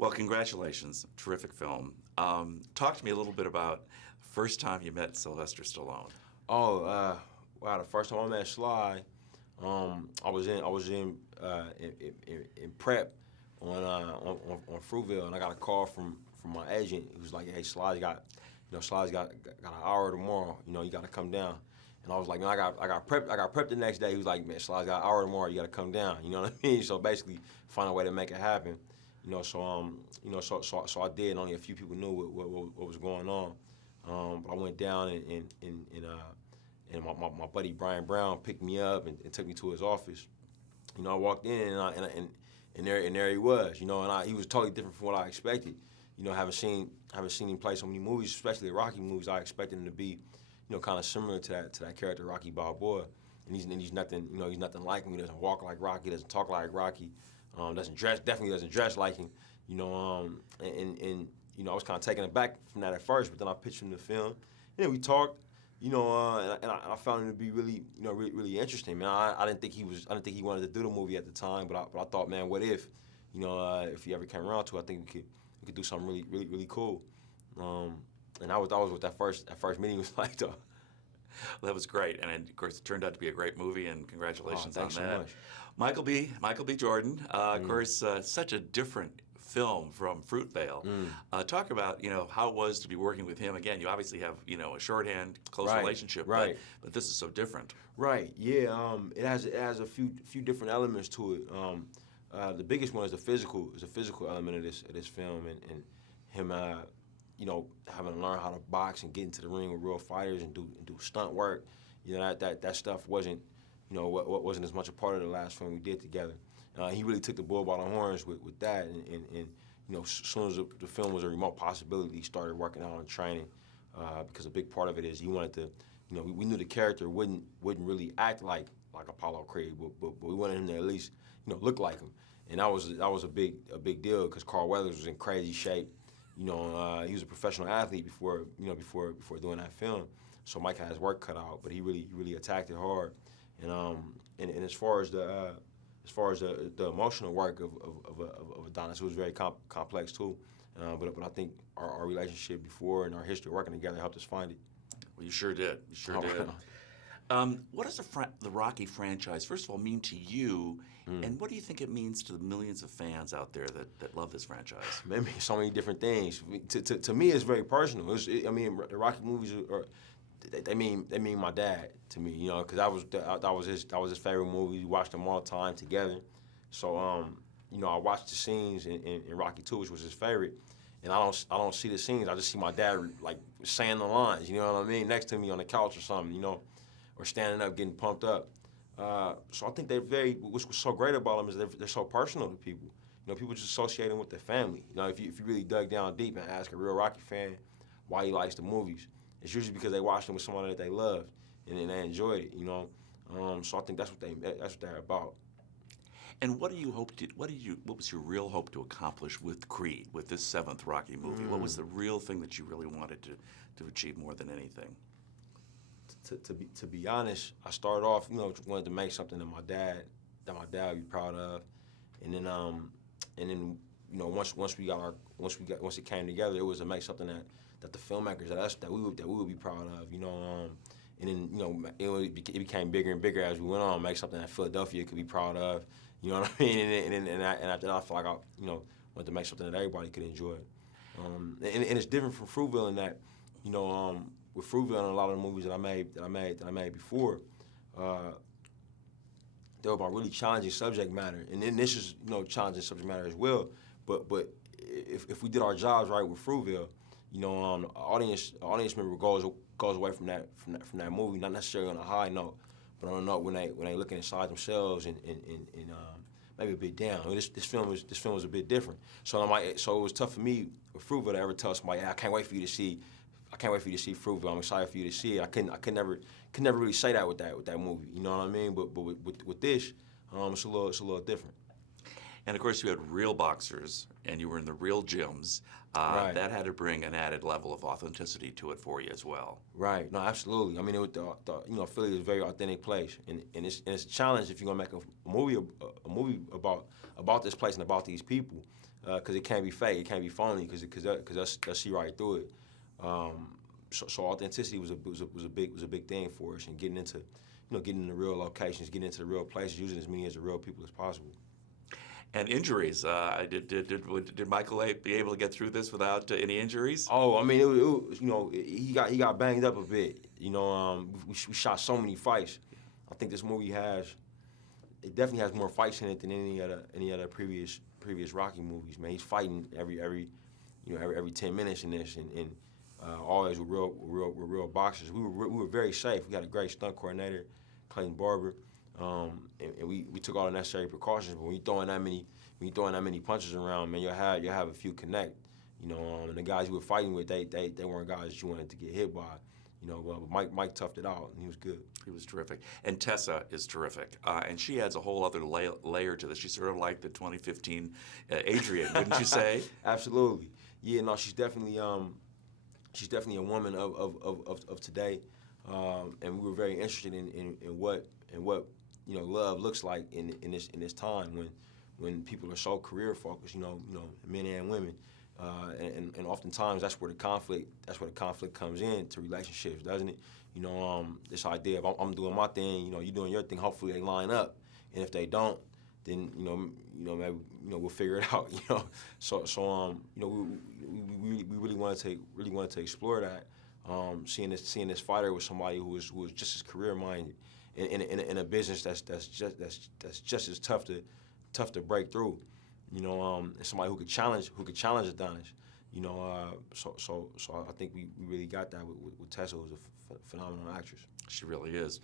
Well, congratulations. Terrific film. Talk to me a little bit about the first time you met Sylvester Stallone. Wow! The first time I met Sly, I was in prep on Fruitville, and I got a call from my agent. He was like, "Hey, Sly's got an hour tomorrow. You got to come down." And I was like, "Man, I got prep the next day." He was like, "Man, Sly's got an hour tomorrow. You got to come down." You know what I mean? So basically, find a way to make it happen. So I did, and only a few people knew what was going on. But I went down and my buddy Brian Brown picked me up and took me to his office. I walked in and there he was. And he was totally different from what I expected. Having seen him play so many movies, especially the Rocky movies, I expected him to be, kind of similar to that character Rocky Balboa. And he's nothing, he's nothing like him. He doesn't walk like Rocky, doesn't talk like Rocky, definitely doesn't dress like him. I was kind of taken aback from that at first, but then I pitched him the film, and then we talked. And I found him to be really, really interesting. Man, I didn't think he wanted to do the movie at the time, but I thought, man, what if, if he ever came around to it, I think we could do something really, really, really cool. And that was what that first meeting was like, though. Well, that was great, and of course, it turned out to be a great movie. And congratulations on that. Thanks so much. Michael B. Jordan. Of course, such a different film from Fruitvale. Talk about how it was to be working with him again. You obviously have a shorthand, close relationship, right? But this is so different. Right. Yeah. It has a few different elements to it. The biggest one is the physical element of this film, and him having to learn how to box and get into the ring with real fighters and do stunt work. That stuff wasn't wasn't as much a part of the last film we did together. He really took the bull by the horns with that, and as soon as the film was a remote possibility, he started working out on training, because a big part of it is he wanted to, we knew the character wouldn't really act like Apollo Creed, but we wanted him to at least look like him, and that was a big deal because Carl Weathers was in crazy shape. He was a professional athlete before doing that film, so Mike had his work cut out, but he really attacked it hard, and as far as the emotional work of Adonis, it was very complex too. But I think our relationship before and our history working together helped us find it. Well, you sure did. You sure did. What does the Rocky franchise, first of all, mean to you, and what do you think it means to the millions of fans out there that love this franchise? It means so many different things. To me, it's very personal. The Rocky movies they mean my dad to me, because that was his favorite movie. We watched them all the time together. So I watched the scenes in Rocky II, which was his favorite, and I don't see the scenes. I just see my dad like saying the lines. You know what I mean? Next to me on the couch or something, or standing up getting pumped up. So I think they're what's so great about them is they're so personal to people. People just associate them with their family. If you really dug down deep and ask a real Rocky fan why he likes the movies, it's usually because they watched them with someone that they loved and they enjoyed it. So I think that's what they're about. And what was your real hope to accomplish with Creed, with this seventh Rocky movie? What was the real thing that you really wanted to achieve more than anything? To be honest, I started off, wanted to make something that my dad would be proud of, and then once it came together, it was to make something that the filmmakers that we would be proud of, and then it became bigger and bigger as we went on. Make something that Philadelphia could be proud of, you know what I mean? And after that, I felt like I wanted to make something that everybody could enjoy, and it's different from Fruitvale in that, with Fruitvale and a lot of the movies that I made before, they were about really challenging subject matter, and then this is challenging subject matter as well. But if we did our jobs right with Fruitvale, the audience member goes away from that movie not necessarily on a high note, but on a note when they looking inside themselves and maybe a bit down. This film was a bit different. So it was tough for me with Fruitvale to ever tell somebody, I can't wait for you to see Fruitvale. I'm excited for you to see it. I could never really say that with that movie. You know what I mean? But with this, it's a little different. And of course, you had real boxers, and you were in the real gyms. Right. That had to bring an added level of authenticity to it for you as well. Right. No, absolutely. I mean, Philly is a very authentic place, and it's a challenge if you're gonna make a movie about this place and about these people, because it can't be fake, it can't be phony, because they'll see right through it. So authenticity was a big thing for us, and getting into real locations, getting into the real places, using as many as the real people as possible. And injuries. Did Michael be able to get through this without any injuries? Oh, I mean, it was, he got banged up a bit. We shot so many fights. I think this movie it definitely has more fights in it than any other previous Rocky movies. Man, he's fighting every 10 minutes in this, and always with real boxers. We were very safe. We had a great stunt coordinator, Clayton Barber. And we took all the necessary precautions. But when you throwing that many punches around, man, you'll have a few connect. And the guys you were fighting with, they weren't guys that you wanted to get hit by. But Mike toughed it out, and he was good. He was terrific. And Tessa is terrific. And she adds a whole other layer to this. She's sort of like the 2015 Adrian, wouldn't you say? Absolutely. Yeah, no, she's definitely a woman of today. And we were very interested in what love looks like in this time when people are so career focused, men and women, and oftentimes that's where the conflict comes in to relationships, doesn't it? This idea of I'm doing my thing, you doing your thing. Hopefully they line up, and if they don't, then maybe we'll figure it out. We really wanted to explore that. Seeing this fighter with somebody who was just as career minded in a business that's just as tough to break through, and somebody who could challenge Adonis, so I think we really got that with Tessa, who's a phenomenal actress. She really is.